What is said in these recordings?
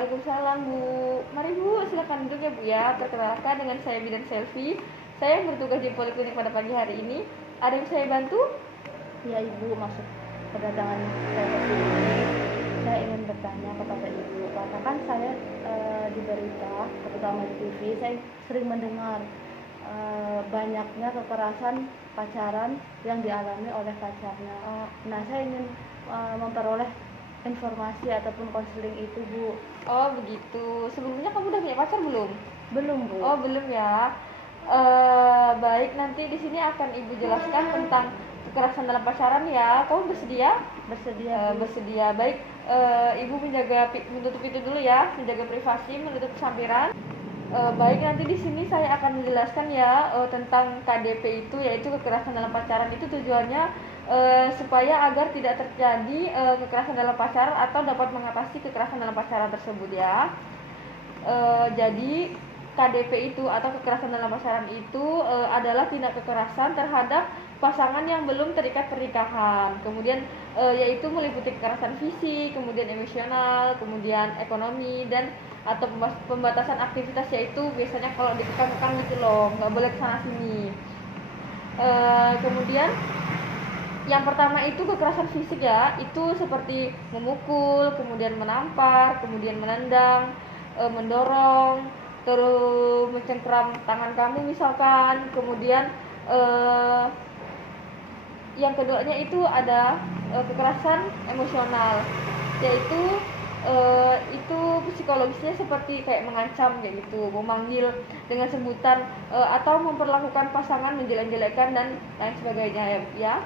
Waalaikumsalam Bu. Mari Bu, silakan duduk ya Bu ya. Perkenalkan dengan saya Bidan Selvi. Saya yang bertugas di Poliklinik pada pagi hari ini. Ada yang saya bantu? Ya Ibu, maksud kedatangan saya ke sini, saya ingin bertanya kepada Ibu, karena kan saya di berita, terutama di TV, saya sering mendengar banyaknya kekerasan pacaran yang dialami oleh pacarnya. Nah, saya ingin memperoleh informasi ataupun konseling itu, Bu. Oh begitu. Sebelumnya kamu udah punya pacar belum? Belum, Bu. Oh belum ya. Baik, nanti di sini akan Ibu jelaskan tentang kekerasan dalam pacaran ya. Kamu bersedia? Bersedia, Bu. Bersedia. Baik, Ibu menutup itu dulu ya, menjaga privasi, menutup sampiran. Baik, nanti di sini saya akan menjelaskan ya tentang KDP itu, yaitu kekerasan dalam pacaran. Itu tujuannya supaya agar tidak terjadi kekerasan dalam pacaran atau dapat mengatasi kekerasan dalam pacaran tersebut ya. Jadi KDP itu atau kekerasan dalam pacaran itu adalah tindak kekerasan terhadap pasangan yang belum terikat pernikahan. Kemudian yaitu meliputi kekerasan fisik, kemudian emosional, kemudian ekonomi, dan atau pembatasan aktivitas, yaitu biasanya kalau dikekang-kekang gitu loh, nggak boleh kesana sini. Kemudian yang pertama itu kekerasan fisik ya, itu seperti memukul, kemudian menampar, kemudian menendang, mendorong, terus mencengkram tangan kamu misalkan. Kemudian yang keduanya itu ada kekerasan emosional, yaitu itu psikologisnya seperti kayak mengancam kayak gitu, memanggil dengan sebutan atau memperlakukan pasangan menjelek-jelekan dan lain sebagainya ya.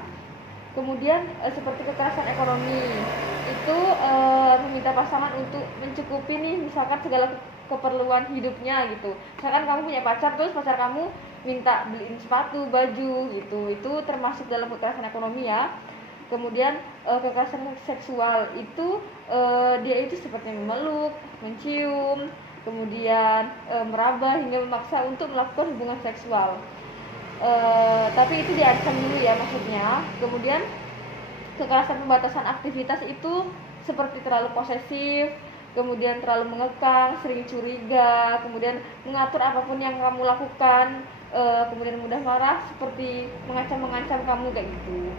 Kemudian seperti kekerasan ekonomi itu meminta pasangan untuk mencukupi nih misalkan segala keperluan hidupnya gitu. Misalkan kamu punya pacar, terus pacar kamu minta beliin sepatu, baju gitu, itu termasuk dalam kekerasan ekonomi ya. Kemudian kekerasan seksual itu dia itu seperti memeluk, mencium, kemudian meraba hingga memaksa untuk melakukan hubungan seksual. Tapi itu diancam dulu ya maksudnya. Kemudian kekerasan pembatasan aktivitas itu seperti terlalu posesif, kemudian terlalu mengekang, sering curiga, kemudian mengatur apapun yang kamu lakukan, kemudian mudah marah, seperti mengancam kamu kayak gitu.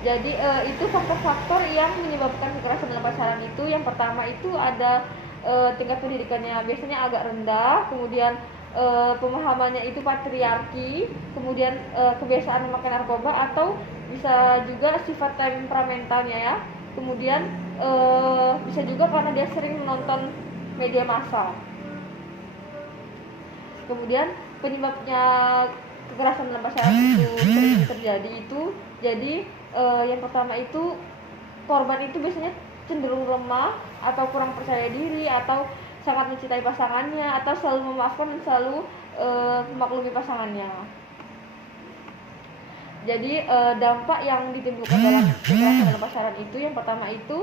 Jadi itu faktor-faktor yang menyebabkan kekerasan dalam pacaran itu. Yang pertama itu ada tingkat pendidikannya biasanya agak rendah, kemudian pemahamannya itu patriarki, kemudian kebiasaan memakai narkoba, atau bisa juga sifat temperamentalnya ya. Kemudian bisa juga karena dia sering menonton media massa. Kemudian penyebabnya kekerasan dalam pacaran itu sering terjadi itu, jadi yang pertama itu korban itu biasanya cenderung lemah atau kurang percaya diri, atau sangat mencintai pasangannya, atau selalu memaafkan dan selalu memaklumi pasangannya. Jadi dampak yang ditimbulkan dalam kekerasan dalam pacaran itu, yang pertama itu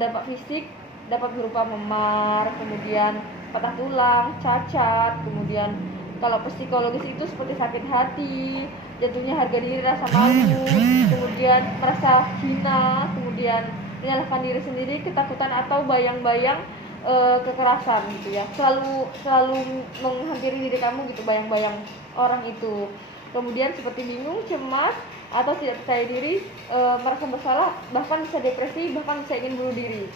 dampak fisik dapat berupa memar, kemudian patah tulang, cacat, kemudian kalau psikologis itu seperti sakit hati, jatuhnya harga diri, rasa malu, kemudian merasa hina, kemudian menyalahkan diri sendiri, ketakutan atau bayang-bayang kekerasan gitu ya, selalu menghampiri diri kamu gitu, bayang-bayang orang itu. Kemudian seperti bingung, cemas, atau tidak percaya diri, merasa bersalah, bahkan bisa depresi, bahkan bisa ingin bunuh diri.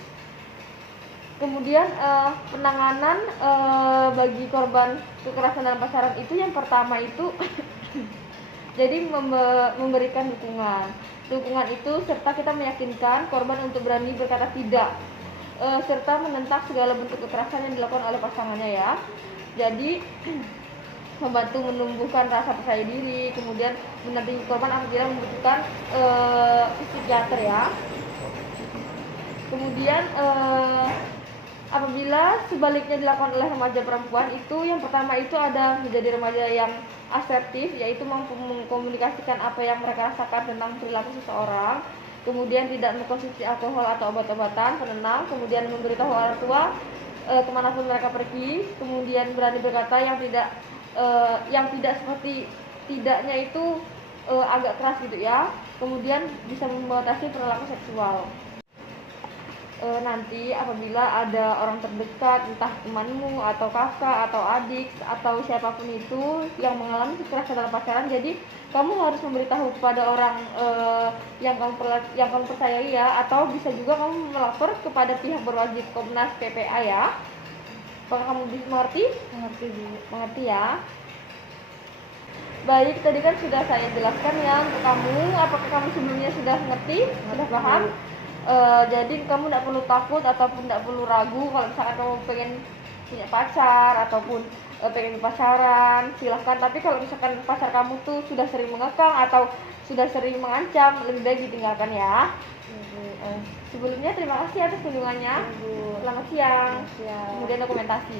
Kemudian penanganan bagi korban kekerasan dalam pacaran itu, yang pertama itu jadi memberikan dukungan itu, serta kita meyakinkan korban untuk berani berkata tidak, serta menentang segala bentuk kekerasan yang dilakukan oleh pasangannya ya. Jadi membantu menumbuhkan rasa percaya diri, kemudian mendampingi korban apabila membutuhkan psikiater ya. Kemudian apabila sebaliknya dilakukan oleh remaja perempuan itu, yang pertama itu ada menjadi remaja yang asertif, yaitu mampu mengkomunikasikan apa yang mereka rasakan tentang perilaku seseorang, kemudian tidak mengkonsumsi alkohol atau obat-obatan penenang, kemudian memberitahu orang tua kemanapun mereka pergi, kemudian berani berkata yang tidak seperti tidaknya itu agak keras gitu ya, kemudian bisa membatasi perilaku seksual. nanti apabila ada orang terdekat, entah temanmu atau kakak atau adik atau siapapun itu yang mengalami kekerasan dalam pacaran, jadi kamu harus memberitahu kepada orang yang kamu percayai ya, atau bisa juga kamu melapor kepada pihak berwajib, Komnas PPA ya. Apakah kamu bisa mengerti? Mengerti Bu. Mengerti ya. Baik, tadi kan sudah saya jelaskan ya untuk kamu. Apakah kamu sebelumnya sudah mengerti? Sudah paham? Jadi kamu tidak perlu takut ataupun tidak perlu ragu kalau misalkan kamu pengen punya pacar ataupun pengen pacaran, silahkan. Tapi kalau misalkan pacar kamu tuh sudah sering mengekang atau sudah sering mengancam, lebih baik ditinggalkan ya. Sebelumnya terima kasih atas kunjungannya. Bu. Selamat siang. Siap. Kemudian dokumentasi.